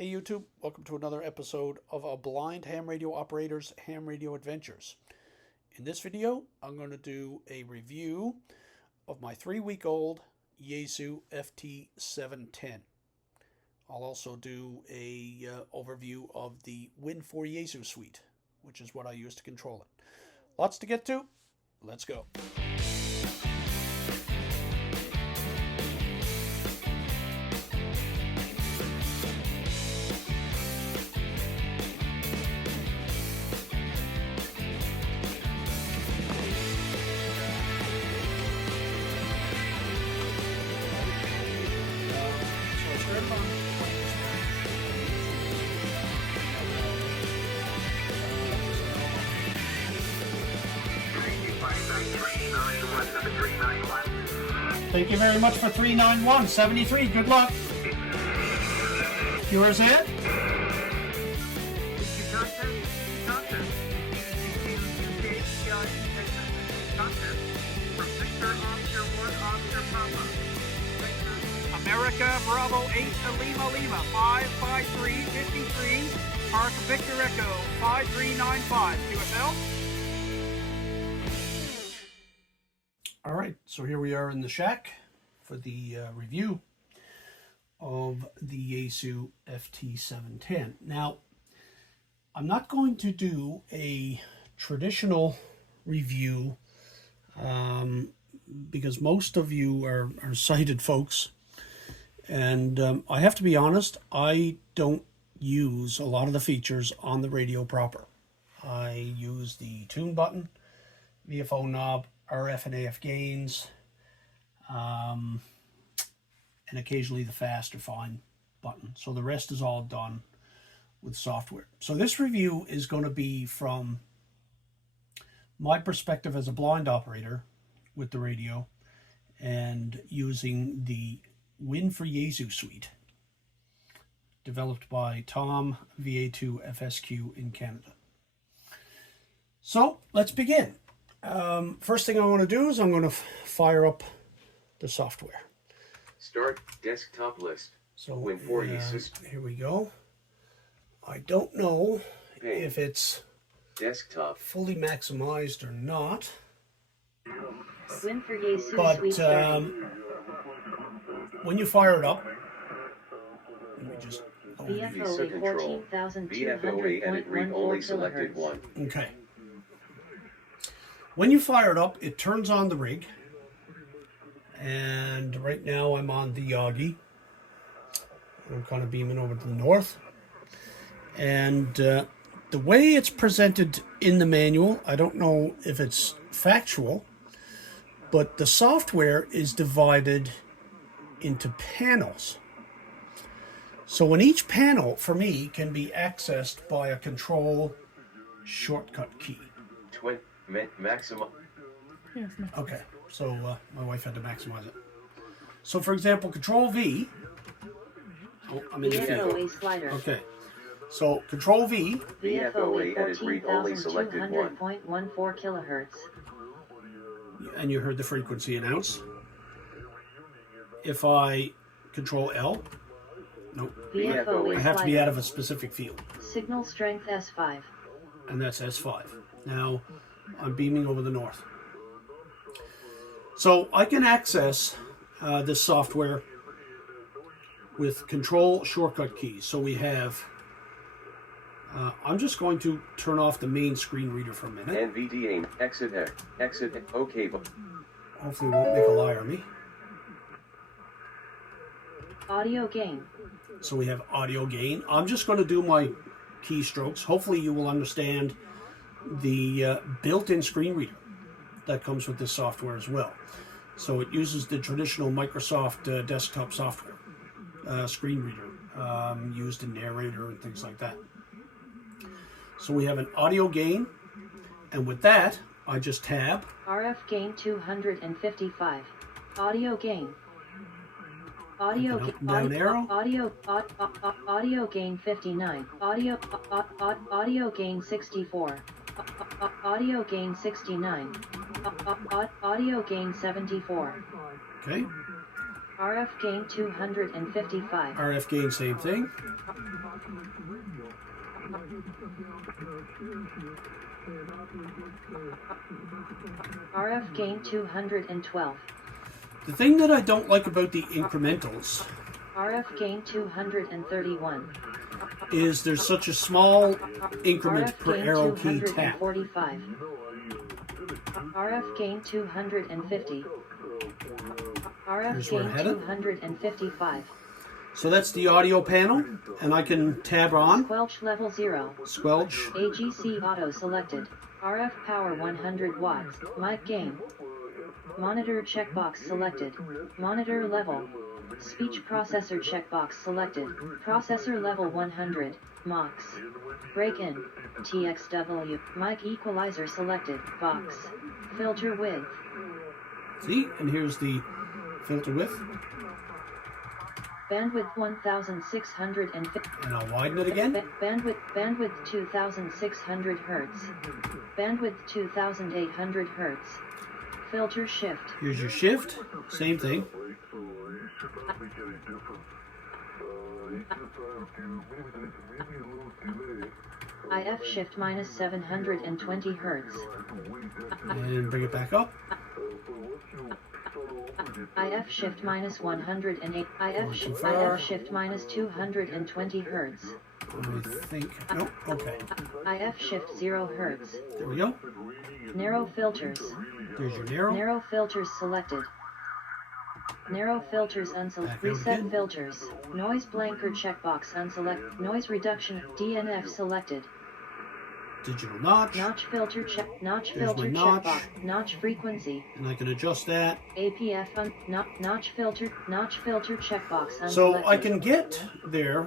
Hey YouTube, welcome to another episode of a blind ham radio operator's ham radio adventures. In this video, I'm going to do a review of my 3-week-old Yaesu FT-710. I'll also do a overview of the Win4Yaesu suite, which is what I use to control it. Lots to get to. Let's go. Thank you very much for 39173. Good luck. Yours it? America, Bravo 8, Lima, 55353, Park Victor Echo, 5395, QSL. All right, so here we are in the shack for the review of the Yaesu FT-710. Now, I'm not going to do a traditional review because most of you are sighted folks. And I have to be honest, I don't use a lot of the features on the radio proper. I use the tune button, VFO knob, RF and AF gains, and occasionally the fast or fine button. So the rest is all done with software. So this review is going to be from my perspective as a blind operator with the radio and using the Win4Yaesu suite, developed by Tom VA2 FSQ in Canada. So let's begin. First thing I want to do is I'm going to fire up the software. Start desktop list. So Win4Yaesu. Here we go. I don't know if it's desktop fully maximized or not. Win4Yaesu But when you fire it up, let me just VFOA control. VFOA edit read only selected one. Okay. When you fire it up, it turns on the rig. And right now I'm on the Yagi. I'm kind of beaming over to the north. And the way it's presented in the manual, I don't know if it's factual, but the software is divided into panels. So when each panel, for me, can be accessed by a control shortcut key. Maximum. Okay, so my wife had to maximize it. So for example, control V. Oh, I'm in the VFOA slider. Okay, so control V. VFOA edit read only selected one. 14,200.14 kilohertz. And you heard the frequency announce. If I control L, nope. VFOA I have to be slider. out of a specific field. Signal strength S5. And that's S5. Now, I'm beaming over the north. So I can access this software with control shortcut keys. So we have, I'm just going to turn off the main screen reader for a minute. NVDA, exit, OK. Hopefully it won't make a liar of me. Audio gain. So we have audio gain. I'm just going to do my keystrokes. Hopefully you will understand the built-in screen reader that comes with this software as well. So it uses the traditional Microsoft desktop software screen reader used in narrator and things like that. So we have an audio gain, and with that I just tab RF gain 255. Audio gain. Audio down arrow. audio gain 59. Audio gain 64. Audio gain 69. Audio gain 74. Okay. RF gain 255. RF gain, same thing. RF gain 212. The thing that I don't like about the incrementals RF gain 231. is there's such a small increment RF per gain arrow key tap. 245. RF gain 250. RF Here's where I'm gain headed. 255. So that's the audio panel, and I can tab on, Squelch level 0. squelch, AGC auto selected. RF power 100 watts. Mic gain. Monitor checkbox selected. Monitor level. Speech processor checkbox selected. Processor level 100. MOX. Break-in. TXW. Mic equalizer selected. Box. Filter width. see, and here's the filter width, Bandwidth 1650. and I'll widen it again. Bandwidth 2600 Hertz. Bandwidth 2800 Hertz. Filter shift. Here's your shift, same thing. IF shift minus 720 Hertz. And bring it back up. IF shift minus 108. IF shift minus 220 Hertz. I think, nope, okay. IF shift 0 Hertz. There we go. Narrow filters. There's your narrow. Narrow filters selected. Narrow filters unselected. Back out Reset again. filters. Noise blanker checkbox unselected. Noise reduction DNF selected. Digital notch, Notch filter check. Notch There's my filter notch. checkbox. Notch frequency. and I can adjust that. APF notch filter. Notch filter checkbox unselected. So I can get there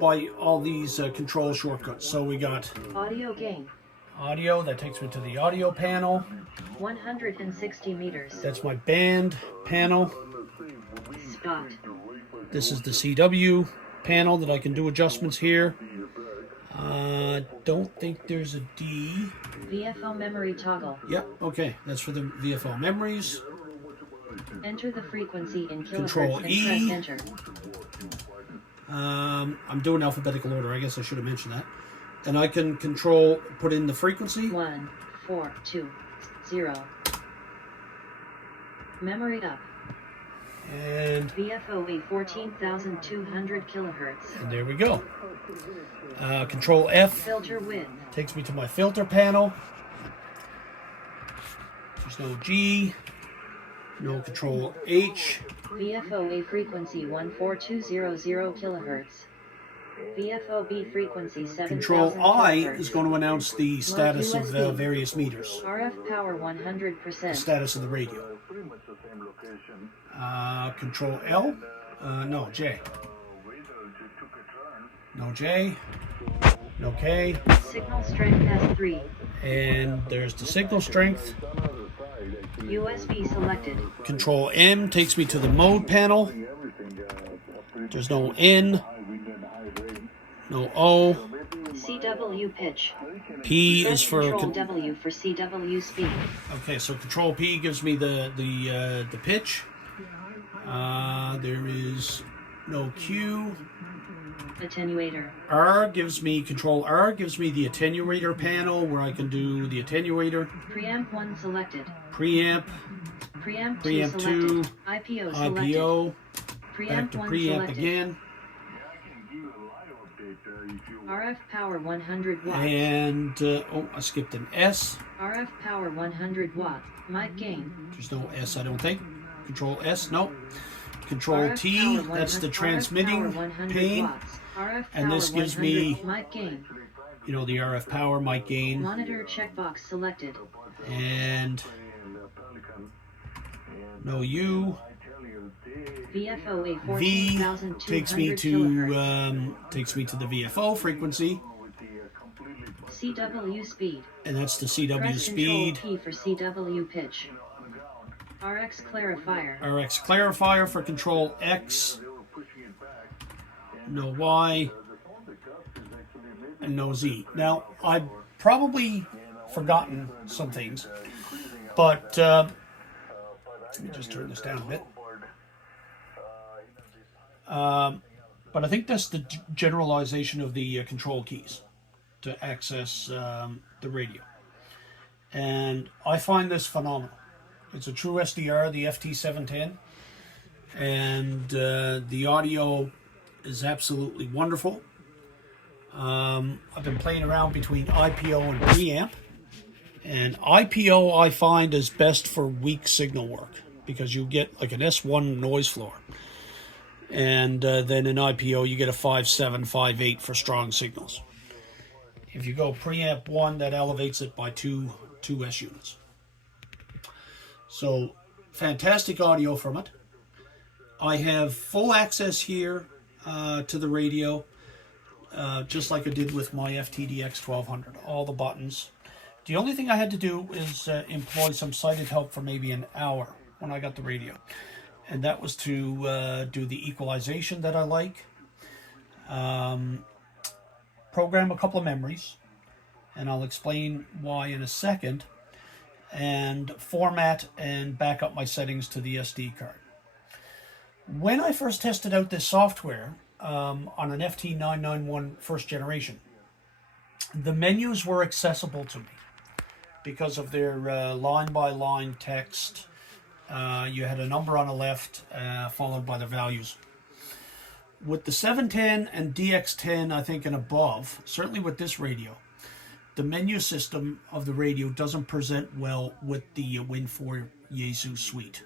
by all these control shortcuts. So we got Audio gain. audio, that takes me to the audio panel. 160 meters. That's my band panel. Spot. This is the CW panel that I can do adjustments here. Don't think there's a D. VFO memory toggle. Yep, okay, that's for the VFL memories. Enter the frequency in kilohertz Control and E. press enter. I'm doing alphabetical order, I guess I should have mentioned that. And I can put in the frequency. 1, 4, 2, 0. Memory up. And VFOE 14,200 kilohertz. there we go. Control F Filter width. takes me to my filter panel. There's no G, no Control H. VFOA frequency 14200 kilohertz. VFOB frequency 7,000 Control I kilohertz. is going to announce the status of the USB. various meters, RF power the 100%. status of the radio. Control L, no J, no J, no K, Signal strength S3. and there's the signal strength. USB selected. Control M takes me to the mode panel. There's no N, no O. CW pitch. P Press is for Control W for CW speed. okay. So Control P gives me the pitch. There is no Q. Attenuator. R gives me Control R gives me the attenuator panel where I can do the attenuator. Preamp 1 selected. Preamp, Preamp 2 preamp selected. 2, IPO selected. IPO, back Preamp to 1 preamp selected. again, RF power 100 watts. and oh, I skipped an S. RF power 100 watts. Mic gain. There's no S, I don't think. Control S, no. Control RF T, power that's the 100 transmitting RF power 100 pane. watts. RF And power this gives 100 me- mic gain. You know, the RF power, mic gain, Monitor checkbox selected. and no U. VFOA V 14,200 takes me to the VFO frequency, CW speed. and that's the CW Press speed. Control P for CW pitch. RX clarifier. RX clarifier for Control X. No Y. And no Z. Now, I've probably forgotten some things, but let me just turn this down a bit. But I think that's the generalization of the control keys to access the radio. And I find this phenomenal. It's a true SDR, the FT-710, and the audio is absolutely wonderful. I've been playing around between IPO and preamp, and IPO I find is best for weak signal work because you get like an S1 noise floor, and then in IPO you get a 5.7, 5.8 for strong signals. If you go preamp 1, that elevates it by two S units. So fantastic audio from it. I have full access here to the radio, just like I did with my FTDX 1200, all the buttons. The only thing I had to do is employ some sighted help for maybe an hour when I got the radio. And that was to do the equalization that I like, program a couple of memories, and I'll explain why in a second, and format and back up my settings to the SD card. When I first tested out this software on an FT-991 first generation, the menus were accessible to me because of their line-by-line text. You had a number on the left followed by the values. With the 710 and DX10, I think, and above, certainly with this radio, the menu system of the radio doesn't present well with the Win4Yaesu suite.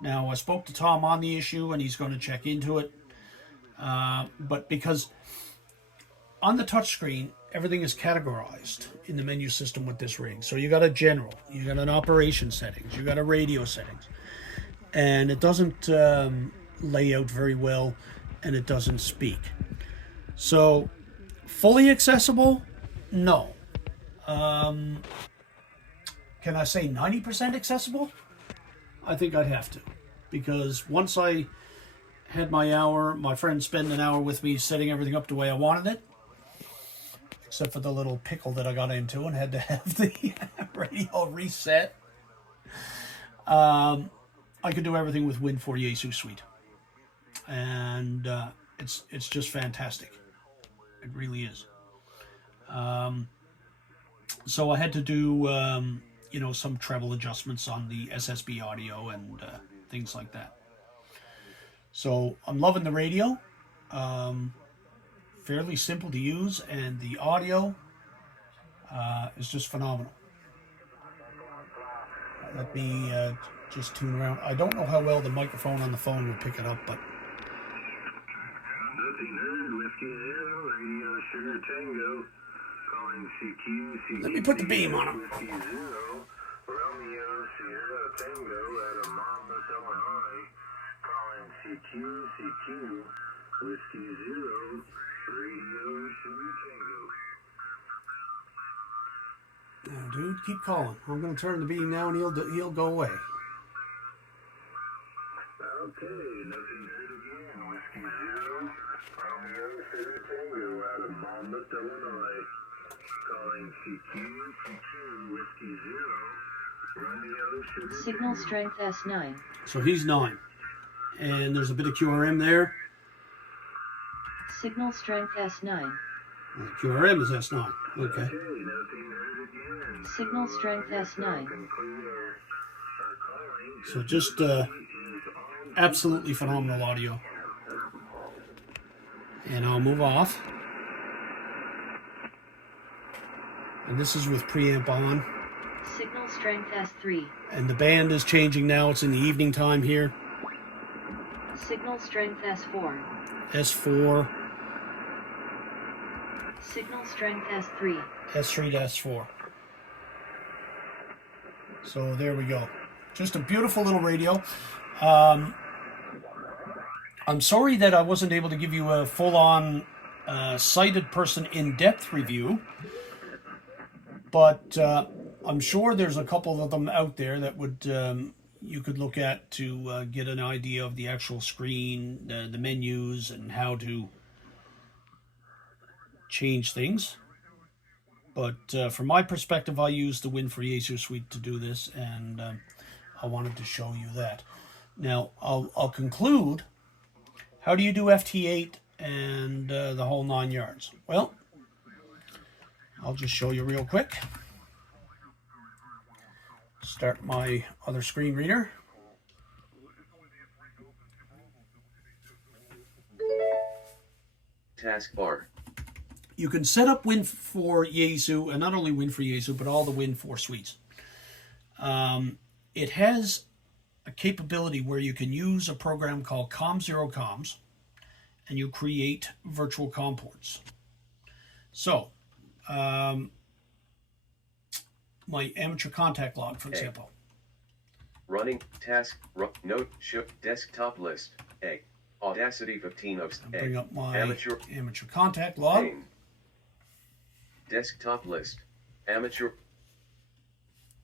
Now, I spoke to Tom on the issue, and he's going to check into it. But because on the touchscreen, everything is categorized in the menu system with this rig. So you got a general, you got an operation settings, you got a radio settings. And it doesn't lay out very well, and it doesn't speak. So, fully accessible? No. Can I say 90% accessible? I think I'd have to. Because once I had my hour, my friend spent an hour with me setting everything up the way I wanted it. Except for the little pickle that I got into and had to have the radio reset. I could do everything with Win4Yaesu suite. And it's just fantastic. It really is. So I had to do some treble adjustments on the SSB audio and things like that. So I'm loving the radio. Fairly simple to use, and the audio is just phenomenal. Let me just tune around. I don't know how well the microphone on the phone will pick it up, but let me put the beam on him. Now, dude, keep calling. I'm going to turn the beam now, and he'll go away. Okay, nothing heard again. Whiskey Zero, Romeo Sugar Tango out of Monmouth, Illinois. Calling CQ, Whiskey Zero, Romeo Sugar Signal strength S9. So he's 9. And there's a bit of QRM there. Signal strength S9. QRM is S9. Okay. Signal strength S9. So just absolutely phenomenal audio. And I'll move off. And this is with preamp on. Signal strength S3. And the band is changing now. It's in the evening time here. Signal strength S4. S4. Signal strength S3. S3 to S4. So there we go. Just a beautiful little radio. I'm sorry that I wasn't able to give you a full-on sighted person in-depth review, but I'm sure there's a couple of them out there that would you could look at to get an idea of the actual screen, the menus, and how to change things. But from my perspective, I used the Win4Yaesu suite to do this, and I wanted to show you that. Now, I'll conclude How do you do FT8 and the whole 9 yards? Well, I'll just show you real quick. Start my other screen reader. Taskbar. You can set up Win4Yaesu, and not only Win4Yaesu, but all the Win4 suites. It has a capability where you can use a program called COM0Comms, and you create virtual COM ports. So, my amateur contact log, for example. Running task note show desktop list. A Audacity 15 of I'll bring up my amateur contact log. name. Desktop list. Amateur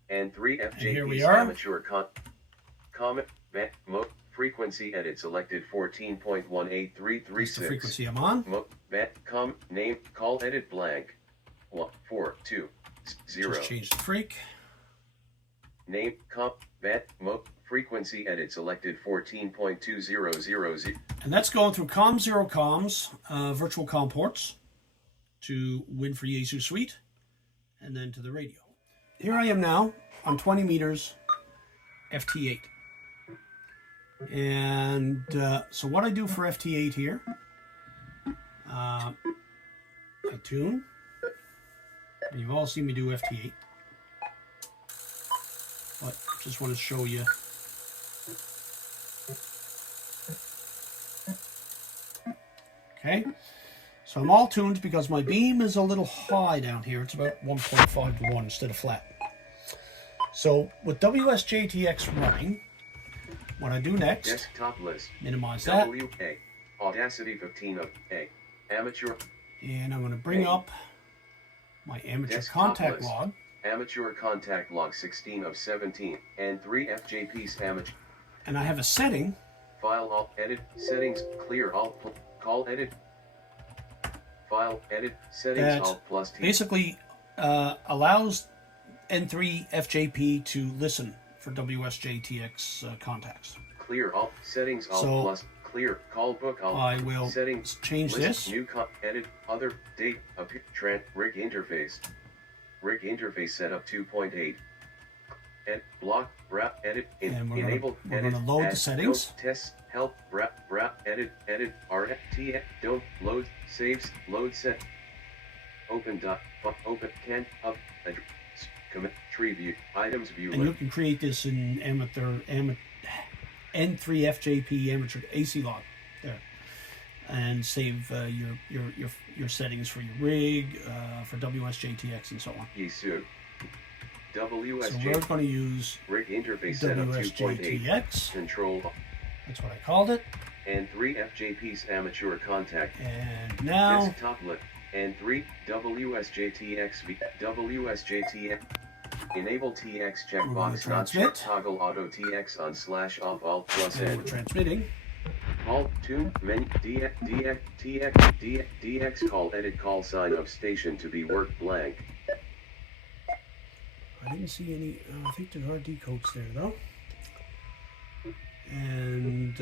and 3 And here we FJP's are. amateur comment mode frequency edit selected 14.18336. That's the frequency I'm on. Name call edit blank 142 0. Just change the freak. Name frequency edit selected 14.2000. And that's going through COM0Comms, virtual COM ports, to Win4Yaesu suite, and then to the radio. Here I am now on 20 meters FT8. And so what I do for FT8 here, I tune. And you've all seen me do FT8. But just want to show you. Okay, so I'm all tuned because my beam is a little high down here. It's about 1.5 to 1 instead of flat. So with WSJTX running, what I do next, Desktop list. minimize that, WA Audacity 15 of A amateur and I'm going to bring up my amateur Desktop contact list. log. Amateur contact log 16 of 17 and 3 FJP's amateur And I have a setting file all edit settings clear all call edit file edit settings that all plus T basically allows N3 FJP to listen for WSJTX contacts. clear all settings all So, plus clear call book all I will settings change list, this. new edit other date appear rig interface setup 2.8 and block wrap edit And we're enable gonna edit load the add, settings. don't, test help wrap edit RFT don't load saves load set open can up commit tree view items view And you can create this in N3 FJP amateur AC log there, and save your settings for your rig, for WSJTX and so on. Yaesu So WSJ we're going to use rig interface setup 2.8 WSJTX. control That's what I called it. and 3 FJP's amateur contact And now desktop lit and 3 WSJTX enable TX checkbox not transmit. check toggle auto TX on / off alt plus and N we're transmitting. alt tune menu DX call edit call sign of station to be work blank I didn't see any. I think there are decodes there though. And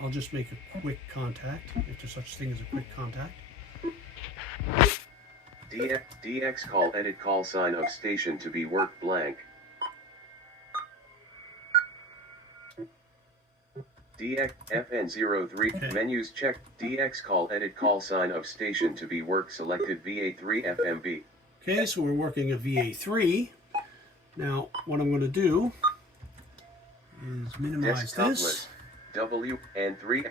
I'll just make a quick contact if there's such thing as a quick contact. DX call edit call sign of station to be work blank DX FN03 Okay. menus check DX call edit call sign of station to be work selected VA3 FMB Okay, so we're working a VA3. Now, what I'm going to do is minimize desktop this. list W and 3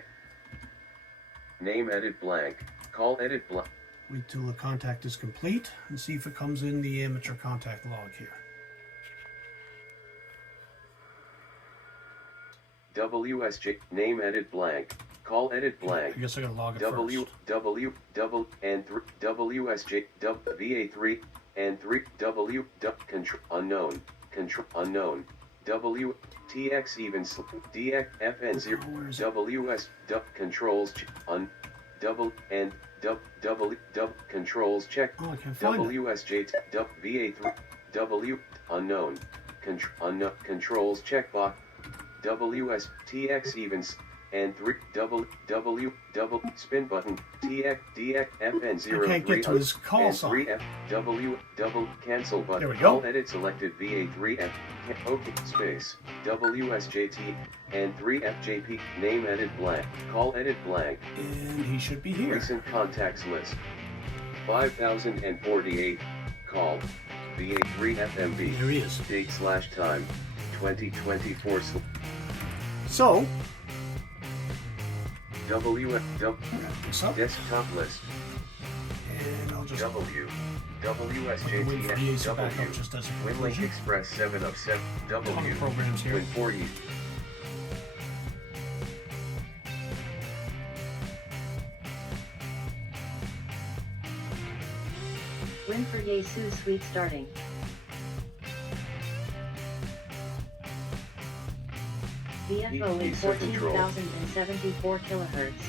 name edit blank call edit blank Wait till the contact is complete and see if it comes in the amateur contact log here. WSJ name edit blank call edit I blank guess I gotta log it W first. W double and 3 WSJ VA3 and 3 W control unknown control unknown W TX even DX FN0 Where is it? WS controls on double and double controls check Oh, I can't find it. WSJ VA3 W unknown controls checkbox WS TX evens and 3 spin button TX DX FN03 I can't get to his call and sign. 3 F cancel button. There we go. All edit selected VA3 F OK space WSJT and 3 FJP name edit blank call edit blank And he should be here. recent contacts list 5048 call VA3 FMB There he is. date/time 2024 So, WF wrap this up. desktop list And I'll just W put the Win4Yaesu back up just as a WinLink conclusion. Express 7 of 7 A lot W of programs here. Win4Yaesu Win4Yaesu suite starting. VFO is ESO control. 14,074 kilohertz.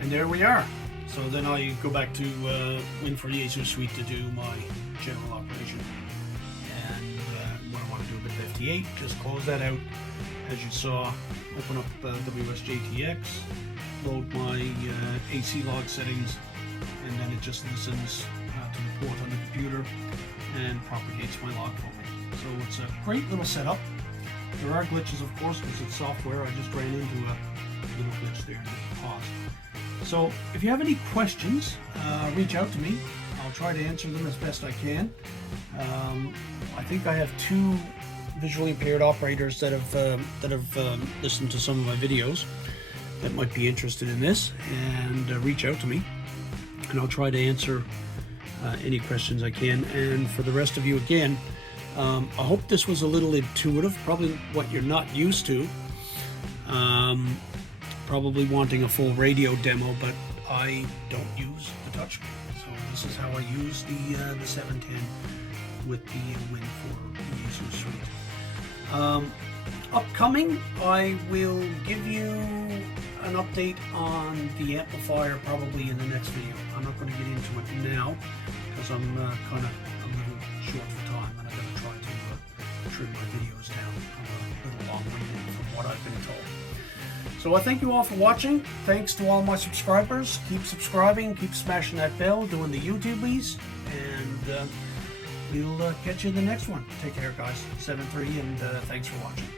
And there we are. So then I go back to Win4Yaesu suite to do my general operation. And when I want to do a bit of FT8, just close that out. As you saw, open up WSJTX, load my AC log settings, and then it just listens to the port on the computer and propagates my log for me. So it's a great little setup. There are glitches, of course, because it's software. I just ran into a little glitch there and it paused. So if you have any questions, reach out to me. I'll try to answer them as best I can. I think I have 2 visually impaired operators that have listened to some of my videos that might be interested in this, and reach out to me, and I'll try to answer any questions I can. And for the rest of you, again, I hope this was a little intuitive, probably what you're not used to. Probably wanting a full radio demo, but I don't use the touchscreen. So this is how I use the 710 with the Win4Yaesu suite. Upcoming, I will give you an update on the amplifier probably in the next video. I'm not going to get into it now because I'm kind of a little short for time, and I'm going to try to trim my videos down. I'm a little long-winded from what I've been told. So I thank you all for watching. Thanks to all my subscribers. Keep subscribing, keep smashing that bell, doing the YouTubies, and we'll catch you in the next one. Take care, guys. 7-3, and thanks for watching.